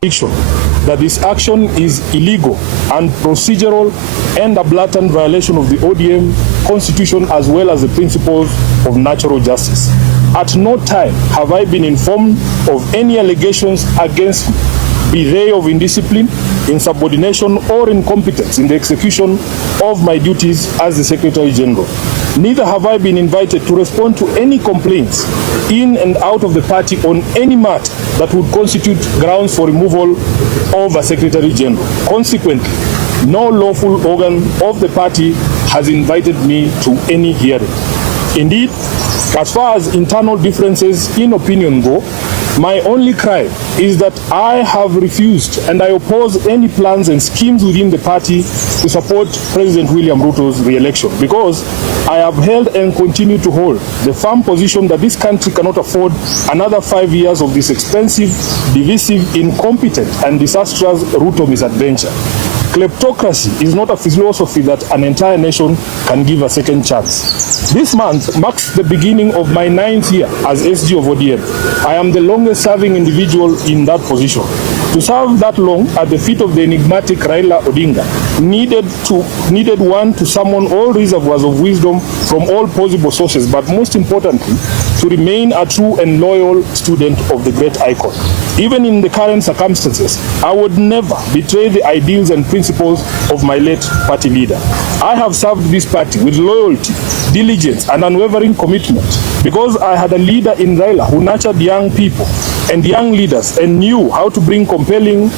that this action is illegal and procedural and a blatant violation of the ODM constitution as well as the principles of natural justice. At no time have I been informed of any allegations against me, be they of indiscipline, insubordination, or incompetence in the execution of my duties as the Secretary General. Neither have I been invited to respond to any complaints in and out of the party on any matter that would constitute grounds for removal of a Secretary General. Consequently, no lawful organ of the party has invited me to any hearing. Indeed, as far as internal differences in opinion go, my only cry is that I have refused and I oppose any plans and schemes within the party to support President William Ruto's re-election, because I have held and continue to hold the firm position that this country cannot afford another 5 years of this expensive, divisive, incompetent and disastrous Ruto misadventure. Kleptocracy is not a philosophy that an entire nation can give a second chance. This month marks the beginning of my 9th year as SG of ODM. I am the longest serving individual in that position. To serve that long at the feet of the enigmatic Raila Odinga needed one to summon all reservoirs of wisdom from all possible sources, but most importantly, to remain a true and loyal student of the great icon. Even in the current circumstances, I would never betray the ideals and principles of my late party leader. I have served this party with loyalty, diligence, and unwavering commitment because I had a leader in Raila who nurtured young people and young leaders and knew how to bring competing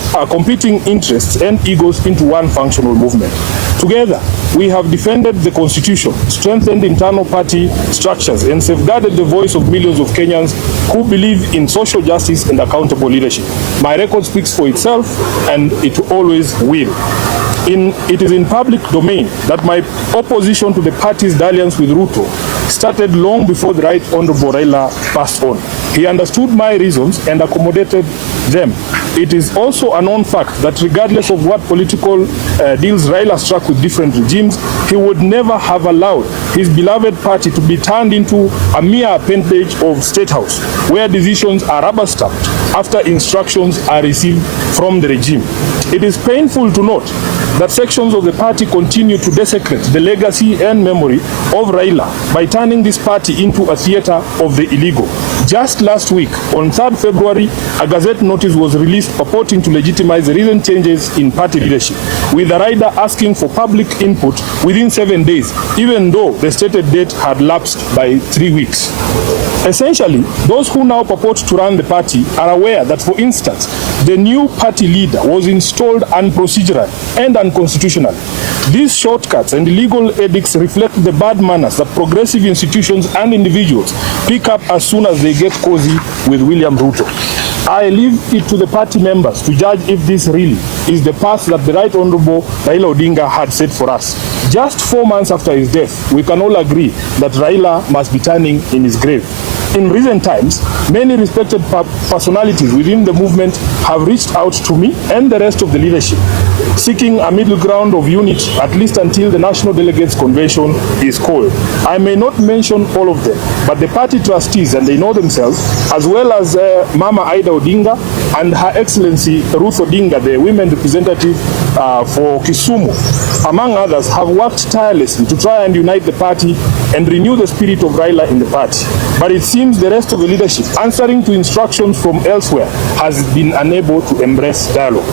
interests and egos into one functional movement. Together, we have defended the Constitution, strengthened internal party structures, and safeguarded the voice of millions of Kenyans who believe in social justice and accountable leadership. My record speaks for itself, and it always will. It is in public domain that my opposition to the party's dalliance with Ruto started long before the Right Honorable Raila passed on. He understood my reasons and accommodated them. It is also a known fact that regardless of what political deals Raila struck with different regimes, he would never have allowed his beloved party to be turned into a mere appendage of State House, where decisions are rubber-stamped after instructions are received from the regime. It is painful to note that sections of the party continue to desecrate the legacy and memory of Raila by turning this party into a theater of the illegal. Just last week, on 3rd February, a Gazette notice was released purporting to legitimize the recent changes in party leadership, with the rider asking for public input within 7 days, even though the stated date had lapsed by 3 weeks. Essentially, those who now purport to run the party are aware that, for instance, the new party leader was installed unprocedural and unconstitutional. These shortcuts and illegal edicts reflect the bad manners that progressive institutions and individuals pick up as soon as they get cozy with William Ruto. I leave it to the party members to judge if this really is the path that the Right Honorable Raila Odinga had set for us. Just 4 months after his death, we can all agree that Raila must be turning in his grave. In recent times, many respected personalities within the movement have reached out to me and the rest of the leadership, seeking a middle ground of unity, at least until the National Delegates Convention is called. I may not mention all of them, but the party trustees, and they know themselves, as well as Mama Ida Odinga and Her Excellency Ruth Odinga, the women representative for Kisumu, among others, have worked tirelessly to try and unite the party and renew the spirit of Raila in the party. But it seems the rest of the leadership, answering to instructions from elsewhere, has been unable to embrace dialogue.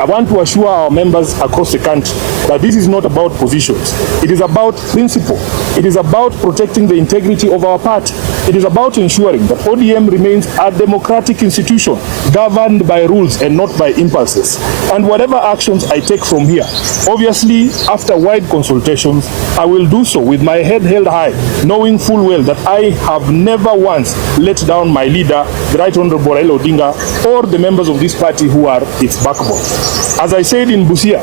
I want to assure our members across the country that this is not about positions. It is about principle. It is about protecting the integrity of our party. It is about ensuring that ODM remains a democratic institution governed by rules and not by impulses. And whatever actions I take from here, obviously after wide consultations, I will do so with my head held high, knowing full well that I have never once let down my leader, the Right Honorable Raila Odinga, or the members of this party who are its backbone. As I said in Busia,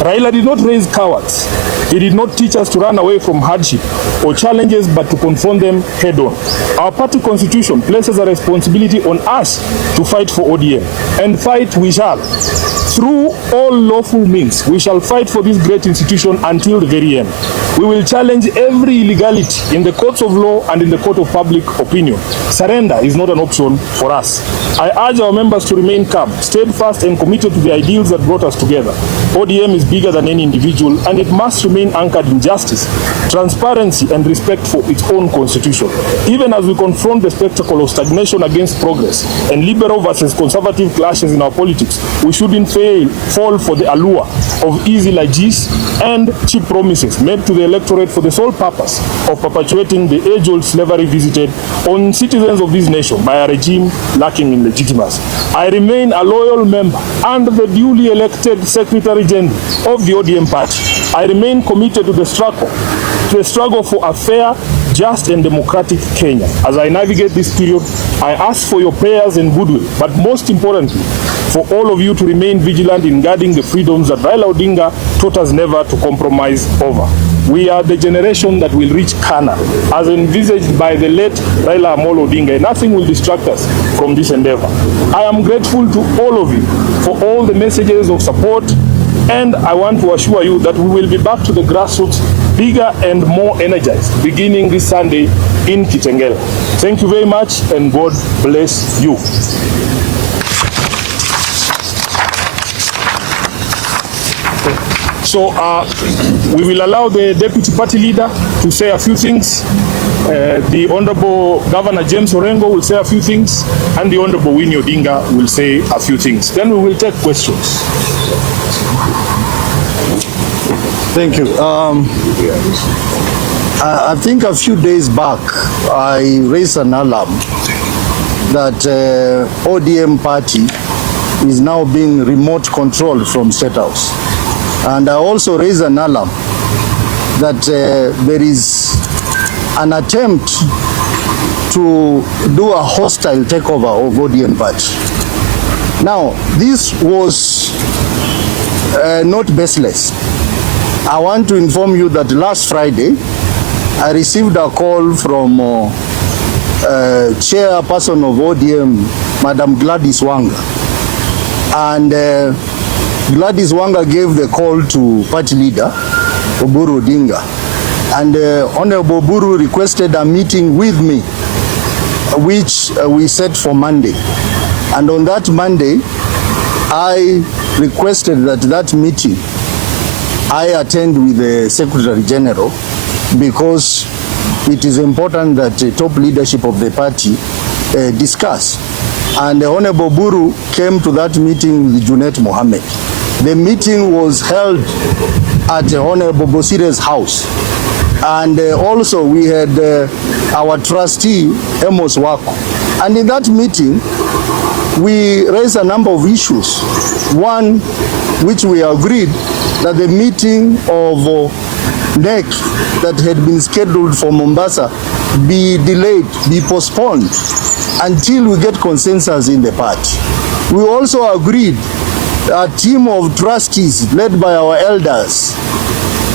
Raila did not raise cowards. He did not teach us to run away from hardship or challenges, but to confront them head on. Our party constitution places a responsibility on us to fight for ODM, and fight we shall. Through all lawful means, we shall fight for this great institution until the very end. We will challenge every illegality in the courts of law and in the court of public opinion. Surrender is not an option for us. I urge our members to remain calm, steadfast, and committed to the ideals that brought us together. ODM is bigger than any individual, and it must remain anchored in justice, transparency, and respect for its own constitution. Even as we confront the spectacle of stagnation against progress and liberal versus conservative clashes in our politics, we shouldn't fall for the allure of easy largesse and cheap promises made to the electorate for the sole purpose of perpetuating the age-old slavery visited on citizens of this nation by a regime lacking in legitimacy. I remain a loyal member and the duly elected Secretary General of the ODM party. I remain committed to the struggle for a fair, just and democratic Kenya. As I navigate this period, I ask for your prayers and goodwill, but most importantly, for all of you to remain vigilant in guarding the freedoms that Raila Odinga taught us never to compromise over. We are the generation that will reach Canaan, as envisaged by the late Raila Amolo Odinga, and nothing will distract us from this endeavor. I am grateful to all of you for all the messages of support, and I want to assure you that we will be back to the grassroots, bigger and more energized, beginning this Sunday in Kitengela. Thank you very much, and God bless you. So we will allow the Deputy Party Leader to say a few things. The Honorable Governor James Orengo will say a few things, and the Honorable Winnie Odinga will say a few things. Then we will take questions. Thank you. I think a few days back, I raised an alarm that ODM party is now being remote controlled from State House. And I also raised an alarm that there is an attempt to do a hostile takeover of ODM party. Now, this was not baseless. I want to inform you that last Friday, I received a call from chairperson of ODM, Madam Gladys Wanga. And Gladys Wanga gave the call to party leader, Uhuru Odinga. And Honorable Uhuru requested a meeting with me, which we set for Monday. And on that Monday, I requested that meeting I attend with the Secretary General, because it is important that the top leadership of the party discuss. And the Honorable Uhuru came to that meeting with Junet Mohammed. The meeting was held at the Honorable Bosire's house. And also we had our trustee, Amos Wako. And in that meeting, we raised a number of issues. One, which we agreed that the meeting of NEC that had been scheduled for Mombasa be delayed, be postponed until we get consensus in the party. We also agreed a team of trustees led by our elders,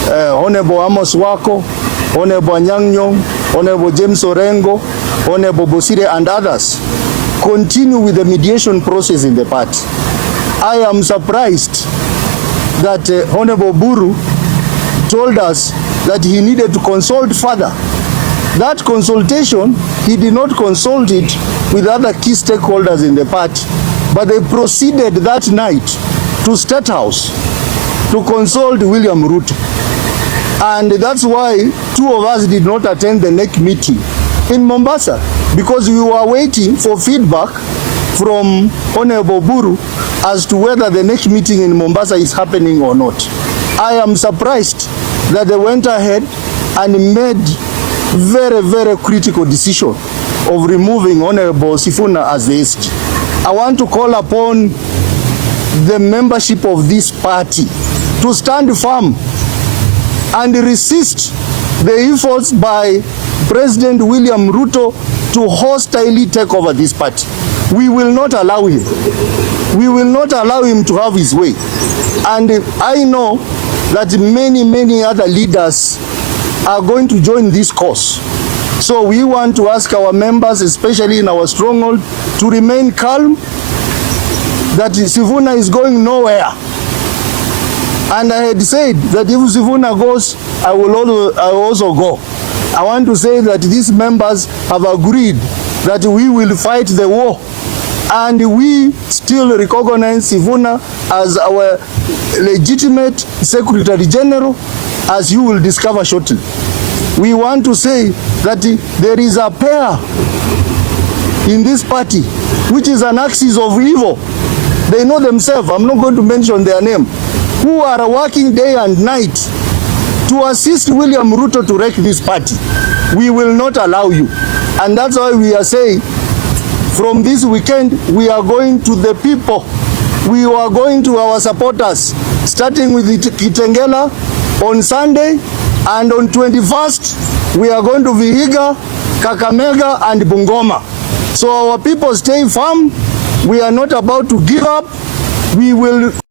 Honorable Amos Wako, Honorable Nyang'nyong, Honorable James Orengo, Honorable Bosire, and others, continue with the mediation process in the party. I am surprised that Honorable Uhuru told us that he needed to consult further. That consultation, he did not consult it with other key stakeholders in the party, but they proceeded that night to State House to consult William Ruto. And that's why two of us did not attend the NEC meeting in Mombasa, because we were waiting for feedback from Honorable Uhuru as to whether the NEC meeting in Mombasa is happening or not. I am surprised that they went ahead and made very, very critical decision of removing Honorable Sifuna as the SG. I want to call upon the membership of this party to stand firm and resist the efforts by President William Ruto to hostilely take over this party. We will not allow him. We will not allow him to have his way. And I know that many other leaders are going to join this cause. So we want to ask our members, especially in our stronghold, to remain calm, that Sifuna is going nowhere. And I had said that if Sifuna goes, I will also go. I want to say that these members have agreed that we will fight the war, and we still recognize Sifuna as our legitimate Secretary General, as you will discover shortly. We want to say that there is a pair in this party which is an axis of evil. They know themselves, I'm not going to mention their name, who are working day and night to assist William Ruto to wreck this party. We will not allow you. And that's why we are saying, from this weekend, we are going to the people. We are going to our supporters, starting with Kitengela on Sunday, and on 21st, we are going to Vihiga, Kakamega, and Bungoma. So our people stay firm. We are not about to give up. We will